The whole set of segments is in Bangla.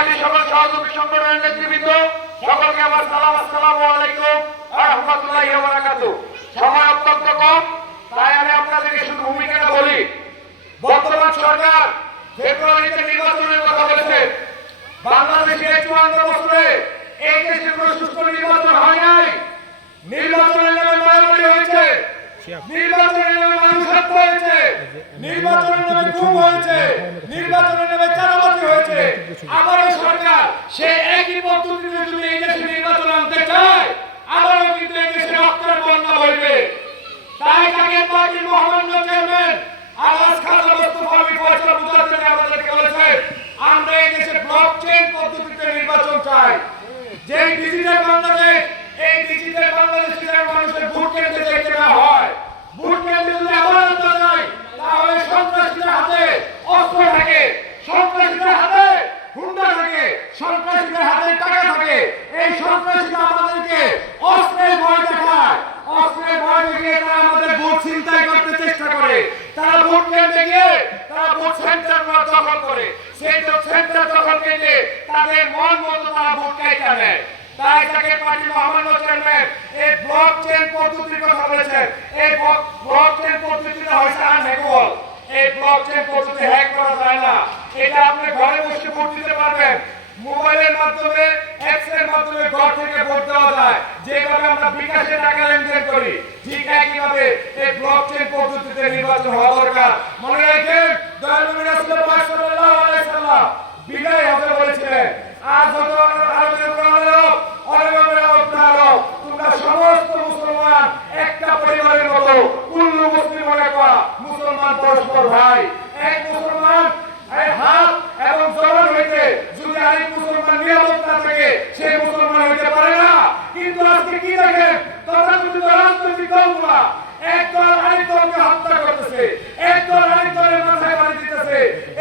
পার্টির সকল সহযোগী সংগঠনের নেতৃবৃন্দ সকলকে আমার সালাম, আসসালামু আলাইকুম ওয়া রাহমাতুল্লাহি ওয়া বারাকাতুহু। সময় অত্যন্ত কম, তাই আমি আপনাদেরকে শুধু ভূমিকাটা বলি। বর্তমান সরকার ফেব্রুয়ারিতে নির্বাচনের কথা বলেছে। বাংলাদেশের 54 বছরে এই দেশে কোনো সুষ্ঠু নির্বাচন হয় নাই। নির্বাচনের নামে মারামারি হয়েছে, নির্বাচনের নামে মানুষ হত্যা হয়েছে, নির্বাচনের নামে গুম হয়েছে, নির্বাচনের নামে চাঁদাবাজি হয়েছে। আবারও সরকার সেই একই পদ্ধতিতে যদি এই দেশে নির্বাচন আনতে চায়, আবারও কিন্তু এই দেশে রক্তের বন্যা বইবে। তাই জাতীয় পার্টির মহামান্য চেয়ারম্যান আলহাজ খাজা মোস্তফা আলী ফয়সাল মুজাহিদ আমাদেরকে বলেছেন, আমরা এই দেশে ব্লক চেইন পদ্ধতিতে নির্বাচন চাই। যে ডিজিটাল বাংলাদেশ, এই ডিজিটাল বাংলাদেশে যেন মানুষের ভোট কেন্দ্রে যেতে না হয়। ভোট কেন্দ্রে যদি আবার আনতে চাই, তাহলে সন্ত্রাসীদের হাতে অস্ত্র থাকে, সন্ত্রাসীদের হাতে হুন্ডা থাকে, সন্ত্রাসীদের হাতে টাকা থাকে। এই সন্ত্রাসীরা আমাদেরকে অস্ত্রের ভয় দেখায়, অস্ত্রের ভয় দেখিয়ে তারা আমাদের ভোট ছিনতাই করতে চেষ্টা করে। তারা ভোট কেন্দ্রে গিয়ে তারা ভোট সেন্টার দখল করে, সেই সেন্টার দখল কেটে তাদের মন মতো তারা ভোট কেটে নেয়। তাই জাতীয় পার্টির মহামান্য চেয়ারম্যান এই ব্লক চেইন পদ্ধতির কথা বলেছেন। এই ব্লক চেইন পদ্ধতিটা হচ্ছে আনহ্যাকেবল। এই ব্লক চেইন পদ্ধতি হ্যাক করা যায় না। এটা আপনি ঘরে বসে ভোট দিতে পারবেন। মোবাইলের মাধ্যমে, অ্যাপস এর মাধ্যমে ঘর থেকে ভোট দেওয়া যায়। যেভাবে আমরা বিকাশে টাকা লেনদেন করি, ঠিক একইভাবে এই ব্লক চেইন পদ্ধতিতে নির্বাচন হওয়া দরকার। মনে রাখেন, দয়াল নবী রাসূল পাক সাল্লাল্লাহু আলাইহি সাল্লাম বিদায় হজে বলেছিলেন, আজ যত আরবের প্রাণের তোমরা সমস্ত মুসলমান একটা পরিবারের মতো, কুল্লু মুসলিমান ওয়া মুসলমান পরস্পর ভাই। এক মুসলমান হাত এবং জবান হইতে যদি আরেক মুসলমান নিরাপদ না থাকে, সেই মুসলমান হইতে পারে না। কিন্তু আজকে কি দেখেন, তথাকথিত রাজনৈতিক দলগুলা এক দল আরেক দলকে হত্যা করতেছে, এক দল আরেক দলের মাথায় বাড়ি দিতেছে।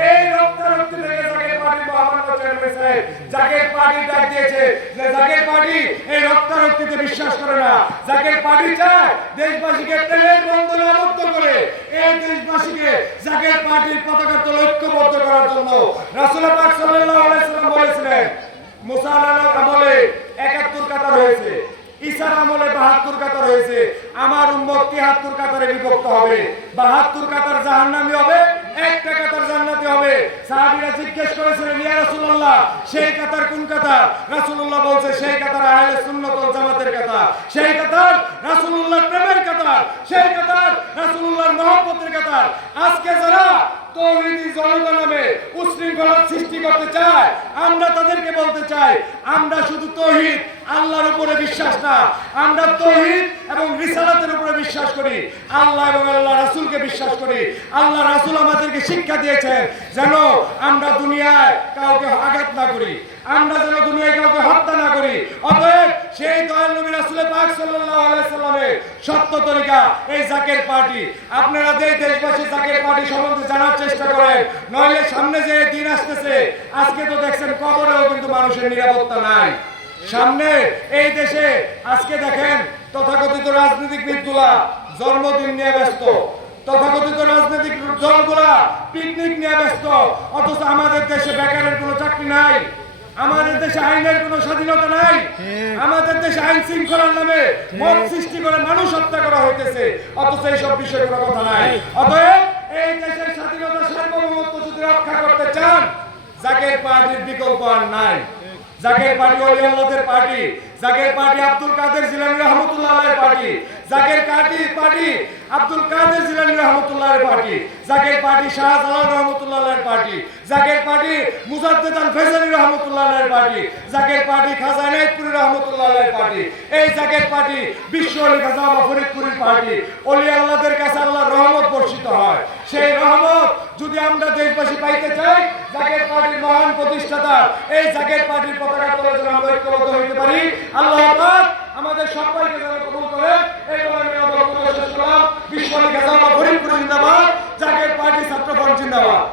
এই রক্তারক্তি থেকে জাতীয় পার্টি মহামান্য চেয়ারম্যান সাহেব জাতীয় পার্টি ডাক দিয়েছে যে জাতীয় পার্টি এই রক্তারক্তিতে বিশ্বাস করে না। জাতীয় পার্টি চায় দেশবাসীকে প্রেমের বন্ধনে আবদ্ধ করে এই দেশবাসীকে জাতীয় পার্টির পতাকার তলে ঐক্যবদ্ধ করার জন্য। রাসূল পাক সাল্লাল্লাহু আলাইহি সাল্লাম বলেছিলেন, মুসা আলাইহিস আমলে 71 কাতার হয়েছে, ঈসার আমলে 72 কাতার হয়েছে, আমার উম্মত 73 কাতারে বিভক্ত হবে। 72 কাতার জাহান্নামী হবে, একটা কাতার জান্নাতি হবে। সাহাবীরা জিজ্ঞেস করেছিলেন, ইয়া রাসূলুল্লাহ, সেই কাতার কোন কাতার? রাসূলুল্লাহ বলছে, সেই কাতার আহলে সুন্নাত ওয়াল জামাতের কাতার, সেই কাতার রাসূলুল্লাহর প্রেমের কাতার, সেই কাতার রাসূলুল্লাহর মহব্বতের কাতার। আজকে যারা তৌহিদি জনতা নামে উশৃঙ্খলার সৃষ্টি করতে চায়, আমরা তাদেরকে বলতে চাই, আমরা শুধু তৌহিদ আল্লাহর উপরে বিশ্বাস না, আমরা তৌহিদ এবং রিসালাতের উপরে বিশ্বাস করি, আল্লাহ এবং আল্লাহ রাসূলকে বিশ্বাস করি। আল্লাহ রাসূল আমাদেরকে শিক্ষা দিয়েছেন যেন আমরা দুনিয়ায় কাউকে আঘাত না করি, আমরা যেন দুনিয়ায় কাউকে হত্যা না করি। অতএব সেই দয়াল নবী রাসূল পাক সাল্লাল্লাহু আলাইহি সাল্লামের সত্য তরিকা এই জাকের পার্টি। আপনারা দেশবাসী জাকের পার্টি সম্বন্ধে জানার চেষ্টা করেন, নইলে সামনে যে দিন আসতেছে, আজকে তো দেখছেন কবরেও কিন্তু মানুষের নিরাপত্তা নাই। সামনে এই দেশে আজকে দেখেন তথাকথিত রাজনীতিবিদগুলা জন্মদিন নিয়ে ব্যস্ত, তথাকথিত রাজনৈতিক দলগুলা পিকনিক নিয়ে ব্যস্ত, অথচ আমাদের দেশে বেকারের কোনো চাকরি নাই, আমাদের দেশে আইনের কোনো স্বাধীনতা নাই, আমাদের দেশে আইন শৃঙ্খলার নামে মত সৃষ্টি করে মানুষ হত্যা করা হইতেছে, অথচ এইসব বিষয়ে কোনো কথা নাই। অতএব এই দেশের স্বাধীনতা সার্বভৌমত্ব যদি রক্ষা করতে চান, জাকের পার্টির বিকল্প আর নাই। জাকের পার্টি ওলি আল্লাহদের পার্টি, জাকের পার্টি আব্দুল কাদের জিলানী রাহমাতুল্লাহ আলাইহির পার্টি, জাকের পার্টি আব্দুল কাদের জিলানী রাহমাতুল্লাহ আলাইহির পার্টি, জাকের পার্টি শাহজালাল রাহমাতুল্লাহ আলাইহির পার্টি, জাকের পার্টি মুজাদ্দেদ আল ফেজানি রাহমাতুল্লাহ আলাইহির পার্টি, জাকের পার্টি খাজা ইনায়েতপুরী রাহমাতুল্লাহ আলাইহির পার্টি। এই জাকের পার্টি বিশ্ব ওলি খাজা ফরিদপুরীর পার্টি। ওলি আল্লাহদের কাছে আল্লাহর রহমত বর্ষিত হয়। সেই রহমত যদি আমরা দেশবাসী পাইতে চাই, জাকের পার্টির মহান প্রতিষ্ঠাতা এই জাকের পার্টির পতাকা তলে যেন আমরা ঐক্যবদ্ধ হইতে পারি। আল্লাহ পাক আমাদের সবাইকে যেন কবুল করেন। এই বলে আমি আমার বক্তব্য শেষ করলাম। বিশ্ব ওলি খাজা ফরিদপুরী জিন্দাবাদ, জাকের পার্টি ছাত্রফ্রন্ট জিন্দাবাদ।